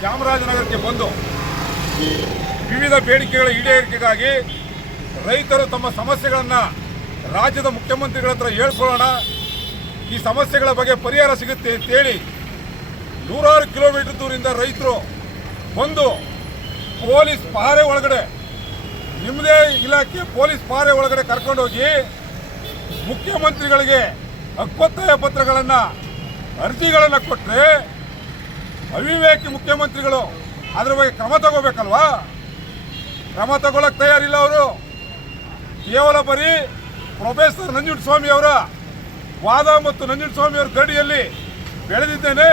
ಚಾಮರಾಜನಗರಕ್ಕೆ ಬಂದು ವಿವಿಧ ಬೇಡಿಕೆಗಳ ಈಡೇರಿಕೆಗಾಗಿ ರೈತರು ತಮ್ಮ ಸಮಸ್ಯೆಗಳನ್ನು ರಾಜ್ಯದ ಮುಖ್ಯಮಂತ್ರಿಗಳ ಹತ್ರ ಹೇಳ್ಕೊಳ್ಳೋಣ, ಈ ಸಮಸ್ಯೆಗಳ ಬಗ್ಗೆ ಪರಿಹಾರ ಸಿಗುತ್ತೆ ಅಂತೇಳಿ ನೂರಾರು ಕಿಲೋಮೀಟರ್ ದೂರದಿಂದ ರೈತರು ಬಂದು ಪೊಲೀಸ್ ಪಹರೆ ಒಳಗಡೆ, ನಿಮ್ಮದೇ ಇಲಾಖೆ ಪೊಲೀಸ್ ಪಹರೆ ಒಳಗಡೆ ಕರ್ಕೊಂಡೋಗಿ ಮುಖ್ಯಮಂತ್ರಿಗಳಿಗೆ ಹಕ್ಕೊತ್ತಾಯ ಪತ್ರಗಳನ್ನು, ಅರ್ಜಿಗಳನ್ನು ಕೊಟ್ಟರೆ ಅವಿವೇಕಿ ಮುಖ್ಯಮಂತ್ರಿಗಳು ಅದರ ಬಗ್ಗೆ ಕ್ರಮ ತಗೋಬೇಕಲ್ವಾ? ಕ್ರಮ ತಗೊಳ್ಳಕ್ಕೆ ತಯಾರಿಲ್ಲ ಅವರು. ಕೇವಲ ಬರೀ ಪ್ರೊಫೆಸರ್ ನಂಜುಂಡಸ್ವಾಮಿ ಅವರ ವಾದ ಮತ್ತು ನಂಜುಂಡಸ್ವಾಮಿ ಅವರ ಗಡಿಯಲ್ಲಿ ಬೆಳೆದಿದ್ದೇನೆ,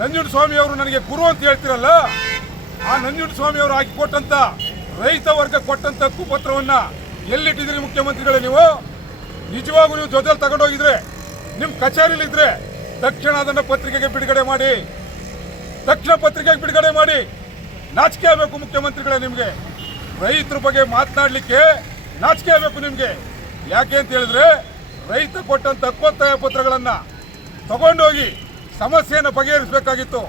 ನಂಜುಂಡಸ್ವಾಮಿ ಅವರು ನನಗೆ ಗುರು ಅಂತ ಹೇಳ್ತಿರಲ್ಲ, ಆ ನಂಜುಂಡಸ್ವಾಮಿ ಅವರು ಹಾಕಿ ಕೊಟ್ಟಂತ ರೈತ ವರ್ಗ ಕೊಟ್ಟಂತ ಹಕ್ಕುಪತ್ರವನ್ನು ಎಲ್ಲಿಟ್ಟಿದ್ರಿ ಮುಖ್ಯಮಂತ್ರಿಗಳೇ? ನೀವು ನಿಜವಾಗೂ ನೀವು ಜೊತೆಲಿ ತಗೊಂಡೋಗಿದ್ರೆ, ನಿಮ್ಮ ಕಚೇರಿಲಿದ್ರೆ ತಕ್ಷಣ ಅದನ್ನು ಪತ್ರಿಕೆಗೆ ಬಿಡುಗಡೆ ಮಾಡಿ, ತಕ್ಷಣ ಪತ್ರಿಕೆಗೆ ಬಿಡುಗಡೆ ಮಾಡಿ. ನಾಚಿಕೆ ಆಗಬೇಕು ಮುಖ್ಯಮಂತ್ರಿಗಳೇ ನಿಮಗೆ. ರೈತರ ಬಗ್ಗೆ ಮಾತನಾಡಲಿಕ್ಕೆ ನಾಚಿಕೆ ಆಗಬೇಕು ನಿಮಗೆ. ಯಾಕೆ ಅಂತ ಹೇಳಿದ್ರೆ ರೈತ ಕೊಟ್ಟಂತ ಹಕ್ಕೊತ್ತಾಯ ಪತ್ರಗಳನ್ನು ತಗೊಂಡೋಗಿ ಸಮಸ್ಯೆಯನ್ನು ಬಗೆಹರಿಸಬೇಕಾಗಿತ್ತು.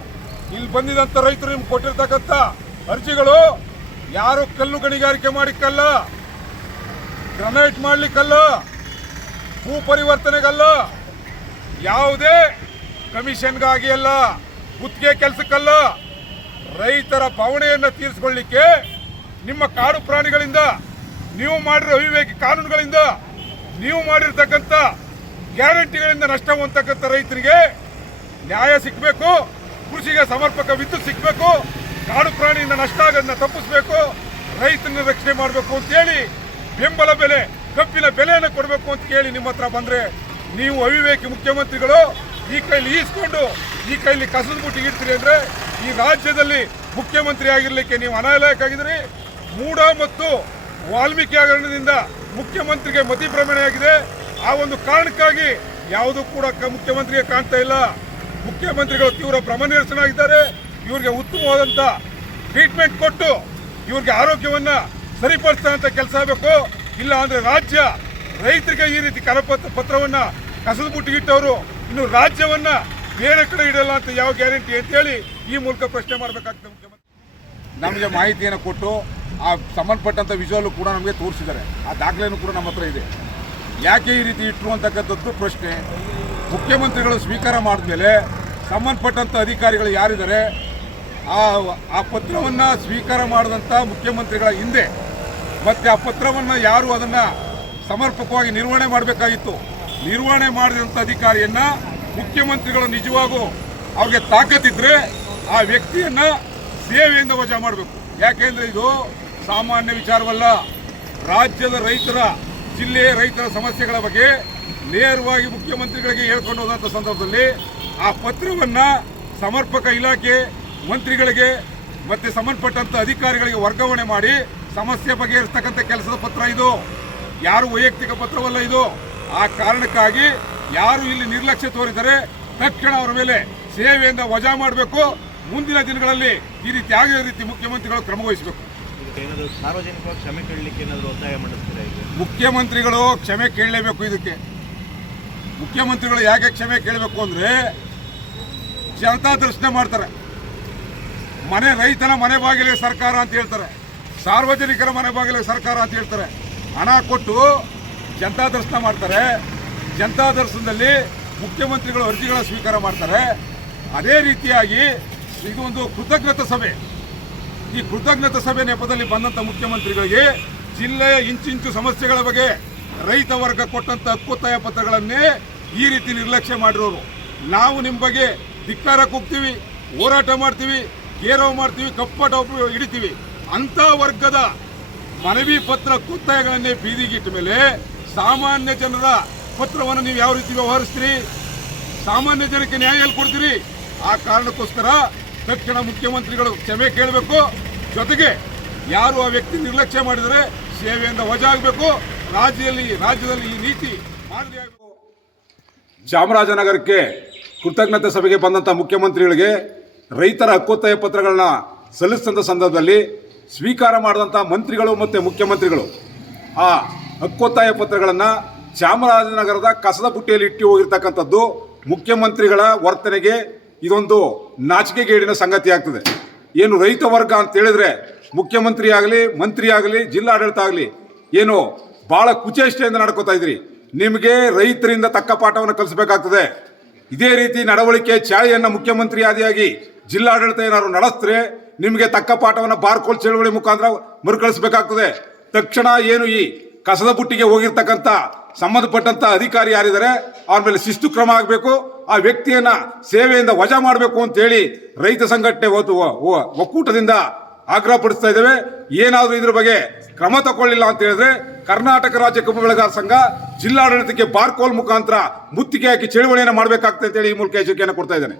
ಇಲ್ಲಿ ಬಂದಿದಂಥ ರೈತರು ನಿಮ್ಗೆ ಕೊಟ್ಟಿರ್ತಕ್ಕಂಥ ಅರ್ಜಿಗಳು ಯಾರು ಕಲ್ಲು ಗಣಿಗಾರಿಕೆ ಮಾಡಿಕ್ಕಲ್ಲ, ಗ್ರನೈಟ್ ಮಾಡಲಿಕ್ಕಲ್ಲ, ಭೂ ಪರಿವರ್ತನೆಗಲ್ಲ, ಯಾವುದೇ ಕಮಿಷನ್ಗಾಗಿ ಅಲ್ಲ, ಗುತ್ತಿಗೆ ಕೆಲಸಕ್ಕಲ್ಲ, ರೈತರ ಬವಣೆಯನ್ನು ತೀರಿಸಿಕೊಳ್ಳಲಿಕ್ಕೆ ನಿಮ್ಮ ಕಾಡು ಪ್ರಾಣಿಗಳಿಂದ, ನೀವು ಮಾಡಿರೋ ಅವಿವೇಕಿ ಕಾನೂನುಗಳಿಂದ, ನೀವು ಮಾಡಿರ್ತಕ್ಕಂಥ ಗ್ಯಾರಂಟಿಗಳಿಂದ ನಷ್ಟ ಹೊಂದತಕ್ಕಂಥ ರೈತರಿಗೆ ನ್ಯಾಯ ಸಿಗಬೇಕು, ಕೃಷಿಗೆ ಸಮರ್ಪಕ ವಿದ್ಯುತ್ ಸಿಗಬೇಕು, ಕಾಡು ಪ್ರಾಣಿಯಿಂದ ನಷ್ಟ ಆಗೋದನ್ನ ತಪ್ಪಿಸಬೇಕು, ರೈತನ ರಕ್ಷಣೆ ಮಾಡಬೇಕು ಅಂತೇಳಿ ಬೆಂಬಲ ಬೆಲೆ, ಕಬ್ಬಿನ ಬೆಲೆಯನ್ನು ಕೊಡಬೇಕು ಅಂತ ಕೇಳಿ ನಿಮ್ಮ ಹತ್ರ ಬಂದರೆ ನೀವು ಅವಿವೇಕಿ ಮುಖ್ಯಮಂತ್ರಿಗಳು ಈ ಕೈಲಿ ಈಸ್ಕೊಂಡು ಈ ಕೈಲಿ ಕಸದ ಬುಟ್ಟಿಗೆ ಇಡ್ತೀರಿ ಅಂದರೆ ಈ ರಾಜ್ಯದಲ್ಲಿ ಮುಖ್ಯಮಂತ್ರಿ ಆಗಿರಲಿಕ್ಕೆ ನೀವು ಅನಾಲಾಯಕ ಆಗಿದ್ದೀರಿ. ಮೂಢ ಮತ್ತು ವಾಲ್ಮೀಕಿ ಹಗರಣದಿಂದ ಮುಖ್ಯಮಂತ್ರಿಗೆ ಮತಿಭ್ರಮಣೆ ಆಗಿದೆ. ಆ ಒಂದು ಕಾರಣಕ್ಕಾಗಿ ಯಾವುದೂ ಕೂಡ ಮುಖ್ಯಮಂತ್ರಿಗೆ ಕಾಣ್ತಾ ಇಲ್ಲ. ಮುಖ್ಯಮಂತ್ರಿಗಳು ತೀವ್ರ ಭ್ರಮ ನಿರಸನಾಗಿದ್ದಾರೆ. ಇವ್ರಿಗೆ ಉತ್ತಮವಾದಂಥ ಟ್ರೀಟ್ಮೆಂಟ್ ಕೊಟ್ಟು ಇವ್ರಿಗೆ ಆರೋಗ್ಯವನ್ನು ಸರಿಪಡಿಸ್ತಂಥ ಕೆಲಸ ಆಗಬೇಕು. ಇಲ್ಲ ಅಂದರೆ ರಾಜ್ಯ ರೈತರಿಗೆ ಈ ರೀತಿ ಪತ್ರವನ್ನು ಕಸದ ಬುಟ್ಟಿಗಿಟ್ಟವರು ಇನ್ನು ರಾಜ್ಯವನ್ನ ಬೇರೆ ಕಡೆ ಇಡಲ್ಲ ಅಂತ ಯಾವ ಗ್ಯಾರಂಟಿ ಅಂತೇಳಿ ಈ ಮೂಲಕ ಪ್ರಶ್ನೆ ಮಾಡಬೇಕಾಗ್ತದೆ. ಮುಖ್ಯಮಂತ್ರಿ ನಮಗೆ ಮಾಹಿತಿಯನ್ನು ಕೊಟ್ಟು ಆ ಸಂಬಂಧಪಟ್ಟಂಥ ವಿಜುವಲ್ ಕೂಡ ನಮಗೆ ತೋರಿಸಿದ್ದಾರೆ. ಆ ದಾಖಲೆನೂ ಕೂಡ ನಮ್ಮ ಹತ್ರ ಇದೆ. ಯಾಕೆ ಈ ರೀತಿ ಇಟ್ಟರು ಅಂತಕ್ಕಂಥದ್ದು ಪ್ರಶ್ನೆ. ಮುಖ್ಯಮಂತ್ರಿಗಳು ಸ್ವೀಕಾರ ಮಾಡಿದ್ಮೇಲೆ ಸಂಬಂಧಪಟ್ಟಂಥ ಅಧಿಕಾರಿಗಳು ಯಾರಿದ್ದಾರೆ ಆ ಪತ್ರವನ್ನು ಸ್ವೀಕಾರ ಮಾಡಿದಂಥ ಮುಖ್ಯಮಂತ್ರಿಗಳ ಹಿಂದೆ ಮತ್ತು ಆ ಪತ್ರವನ್ನು ಯಾರು ಅದನ್ನು ಸಮರ್ಪಕವಾಗಿ ನಿರ್ವಹಣೆ ಮಾಡಬೇಕಾಗಿತ್ತು, ನಿರ್ವಹಣೆ ಮಾಡಿದಂಥ ಅಧಿಕಾರಿಯನ್ನು ಮುಖ್ಯಮಂತ್ರಿಗಳು ನಿಜವಾಗೂ ಅವ್ರಿಗೆ ತಾಕತ್ತಿದ್ರೆ ಆ ವ್ಯಕ್ತಿಯನ್ನು ಸೇವೆಯಿಂದ ವಜಾ ಮಾಡಬೇಕು. ಯಾಕೆಂದರೆ ಇದು ಸಾಮಾನ್ಯ ವಿಚಾರವಲ್ಲ. ರಾಜ್ಯದ ರೈತರ, ಜಿಲ್ಲೆಯ ರೈತರ ಸಮಸ್ಯೆಗಳ ಬಗ್ಗೆ ನೇರವಾಗಿ ಮುಖ್ಯಮಂತ್ರಿಗಳಿಗೆ ಹೇಳ್ಕೊಂಡು ಹೋದಂಥ ಸಂದರ್ಭದಲ್ಲಿ ಆ ಪತ್ರವನ್ನು ಸಮರ್ಪಕ ಇಲಾಖೆ ಮಂತ್ರಿಗಳಿಗೆ ಮತ್ತು ಸಂಬಂಧಪಟ್ಟಂಥ ಅಧಿಕಾರಿಗಳಿಗೆ ವರ್ಗಾವಣೆ ಮಾಡಿ ಸಮಸ್ಯೆ ಬಗೆಹರಿಸ್ತಕ್ಕಂಥ ಕೆಲಸದ ಪತ್ರ ಇದು, ಯಾರು ವೈಯಕ್ತಿಕ ಪತ್ರವಲ್ಲ ಇದು. ಆ ಕಾರಣಕ್ಕಾಗಿ ಯಾರು ಇಲ್ಲಿ ನಿರ್ಲಕ್ಷ್ಯ ತೋರಿದರೆ ತಕ್ಷಣ ಅವರ ಮೇಲೆ ಸೇವೆಯಿಂದ ವಜಾ ಮಾಡಬೇಕು. ಮುಂದಿನ ದಿನಗಳಲ್ಲಿ ಈ ರೀತಿ ಆಗದ ರೀತಿ ಮುಖ್ಯಮಂತ್ರಿಗಳು ಕ್ರಮ ವಹಿಸಬೇಕು. ಸಾರ್ವಜನಿಕವಾಗಿ ಕ್ಷಮೆ ಕೇಳಲಿಕ್ಕೆ ಏನಾದರೂ ಒತ್ತಾಯ ಮಾಡುತ್ತಾರೆ? ಮುಖ್ಯಮಂತ್ರಿಗಳು ಕ್ಷಮೆ ಕೇಳಲೇಬೇಕು. ಇದಕ್ಕೆ ಮುಖ್ಯಮಂತ್ರಿಗಳು ಯಾಕೆ ಕ್ಷಮೆ ಕೇಳಬೇಕು ಅಂದರೆ ಜನತಾ ದರ್ಶನ ಮಾಡ್ತಾರೆ. ರೈತನ ಮನೆ ಬಾಗಿಲಿಗೆ ಸರ್ಕಾರ ಅಂತ ಹೇಳ್ತಾರೆ, ಸಾರ್ವಜನಿಕರ ಮನೆ ಬಾಗಿಲಿಗೆ ಸರ್ಕಾರ ಅಂತ ಹೇಳ್ತಾರೆ. ಹಣ ಕೊಟ್ಟು ಜನತಾ ದರ್ಶನ ಮಾಡ್ತಾರೆ. ಜನತಾ ದರ್ಶನದಲ್ಲಿ ಮುಖ್ಯಮಂತ್ರಿಗಳು ಅರ್ಜಿಗಳ ಸ್ವೀಕಾರ ಮಾಡ್ತಾರೆ. ಅದೇ ರೀತಿಯಾಗಿ ಇದು ಒಂದು ಕೃತಜ್ಞತಾ ಸಭೆ. ಈ ಕೃತಜ್ಞತಾ ಸಭೆ ನೆಪದಲ್ಲಿ ಬಂದಂಥ ಮುಖ್ಯಮಂತ್ರಿಗಳಿಗೆ ಜಿಲ್ಲೆಯ ಇಂಚಿಂಚು ಸಮಸ್ಯೆಗಳ ಬಗ್ಗೆ ರೈತ ವರ್ಗ ಕೊಟ್ಟಂಥ ಹಕ್ಕೊತ್ತಾಯ ಪತ್ರಗಳನ್ನೇ ಈ ರೀತಿ ನಿರ್ಲಕ್ಷ್ಯ ಮಾಡಿರೋರು. ನಾವು ನಿಮ್ಮ ಬಗ್ಗೆ ಧಿಕ್ಕಾರ ಕೂಗ್ತೀವಿ, ಹೋರಾಟ ಮಾಡ್ತೀವಿ, ಗೇರವ್ ಮಾಡ್ತೀವಿ, ಕಪ್ಪಟ ಹಿಡಿತೀವಿ. ಅಂಥ ವರ್ಗದ ಮನವಿ ಪತ್ರ ಹಕ್ಕೊತ್ತಾಯಗಳನ್ನೇ ಬೀದಿಗಿಟ್ಟ ಮೇಲೆ ಸಾಮಾನ್ಯ ಜನರ ಪತ್ರವನ್ನು ನೀವು ಯಾವ ರೀತಿ ವ್ಯವಹರಿಸ್ತೀರಿ? ಸಾಮಾನ್ಯ ಜನಕ್ಕೆ ನ್ಯಾಯ ಎಲ್ಲಿ ಕೊಡ್ತೀರಿ? ಆ ಕಾರಣಕ್ಕೋಸ್ಕರ ತಕ್ಷಣ ಮುಖ್ಯಮಂತ್ರಿಗಳು ಕ್ಷಮೆ ಕೇಳಬೇಕು. ಜೊತೆಗೆ ಯಾರು ಆ ವ್ಯಕ್ತಿ ನಿರ್ಲಕ್ಷ್ಯ ಮಾಡಿದರೆ ಸೇವೆಯಿಂದ ವಜಾ ಆಗಬೇಕು. ರಾಜ್ಯದಲ್ಲಿ ಈ ನೀತಿ ಮಾದರಿ ಆಗಬೇಕು. ಚಾಮರಾಜನಗರಕ್ಕೆ ಕೃತಜ್ಞತೆ ಸಭೆಗೆ ಬಂದಂಥ ಮುಖ್ಯಮಂತ್ರಿಗಳಿಗೆ ರೈತರ ಹಕ್ಕೊತ್ತಾಯ ಪತ್ರಗಳನ್ನ ಸಲ್ಲಿಸಿದಂಥ ಸಂದರ್ಭದಲ್ಲಿ ಸ್ವೀಕಾರ ಮಾಡಿದಂಥ ಮಂತ್ರಿಗಳು ಮತ್ತು ಮುಖ್ಯಮಂತ್ರಿಗಳು ಆ ಹಕ್ಕೊತ್ತಾಯ ಪತ್ರಗಳನ್ನು ಚಾಮರಾಜನಗರದ ಕಸದ ಬುಟ್ಟಿಯಲ್ಲಿ ಇಟ್ಟು ಹೋಗಿರ್ತಕ್ಕಂಥದ್ದು ಮುಖ್ಯಮಂತ್ರಿಗಳ ವರ್ತನೆಗೆ ಇದೊಂದು ನಾಚಿಕೆಗೇಡಿನ ಸಂಗತಿ ಆಗ್ತದೆ. ಏನು ರೈತ ವರ್ಗ ಅಂತ ಹೇಳಿದ್ರೆ ಮುಖ್ಯಮಂತ್ರಿ ಆಗಲಿ, ಮಂತ್ರಿ ಆಗಲಿ, ಜಿಲ್ಲಾಡಳಿತ ಆಗಲಿ ಏನು ಭಾಳ ಕುಚೇಷ್ಟೆಯಿಂದ ನಡ್ಕೋತಾ ಇದ್ರಿ. ನಿಮಗೆ ರೈತರಿಂದ ತಕ್ಕ ಪಾಠವನ್ನು ಕಲಿಸಬೇಕಾಗ್ತದೆ. ಇದೇ ರೀತಿ ನಡವಳಿಕೆ ಚಾಳಿಯನ್ನು ಮುಖ್ಯಮಂತ್ರಿ ಆದಿಯಾಗಿ ಜಿಲ್ಲಾಡಳಿತ ಏನಾದ್ರು ನಡೆಸಿದ್ರೆ ನಿಮಗೆ ತಕ್ಕ ಪಾಠವನ್ನು ಬಾರ್ಕೋಲ್ ಚಳವಳಿ ಮುಖಾಂತರ ಮರುಕಳಿಸಬೇಕಾಗ್ತದೆ. ತಕ್ಷಣ ಏನು ಈ ಕಸದ ಬುಟ್ಟಿಗೆ ಹೋಗಿರ್ತಕ್ಕಂಥ ಸಂಬಂಧಪಟ್ಟಂತ ಅಧಿಕಾರಿ ಯಾರಿದ್ದಾರೆ ಅವ್ರ ಮೇಲೆ ಶಿಸ್ತು ಕ್ರಮ ಆಗಬೇಕು. ಆ ವ್ಯಕ್ತಿಯನ್ನ ಸೇವೆಯಿಂದ ವಜಾ ಮಾಡಬೇಕು ಅಂತೇಳಿ ರೈತ ಸಂಘಟನೆ ಒಕ್ಕೂಟದಿಂದ ಆಗ್ರಹ ಪಡಿಸ್ತಾ ಇದ್ದೇವೆ. ಏನಾದರೂ ಇದ್ರ ಬಗ್ಗೆ ಕ್ರಮ ತಗೊಳ್ಳಿಲ್ಲ ಅಂತ ಹೇಳಿದ್ರೆ ಕರ್ನಾಟಕ ರಾಜ್ಯ ಕಬ್ಬು ಬೆಳೆಗಾರರ ಸಂಘ ಜಿಲ್ಲಾಡಳಿತಕ್ಕೆ ಬಾರ್ಕೋಲ್ ಮುಖಾಂತರ ಮುತ್ತಿಗೆ ಹಾಕಿ ಚಳವಳಿಯನ್ನು ಮಾಡಬೇಕಾಗ್ತದೆ ಅಂತೇಳಿ ಈ ಮೂಲಕ ಎಚ್ಚರಿಕೆಯನ್ನು ಕೊಡ್ತಾ ಇದ್ದೇನೆ.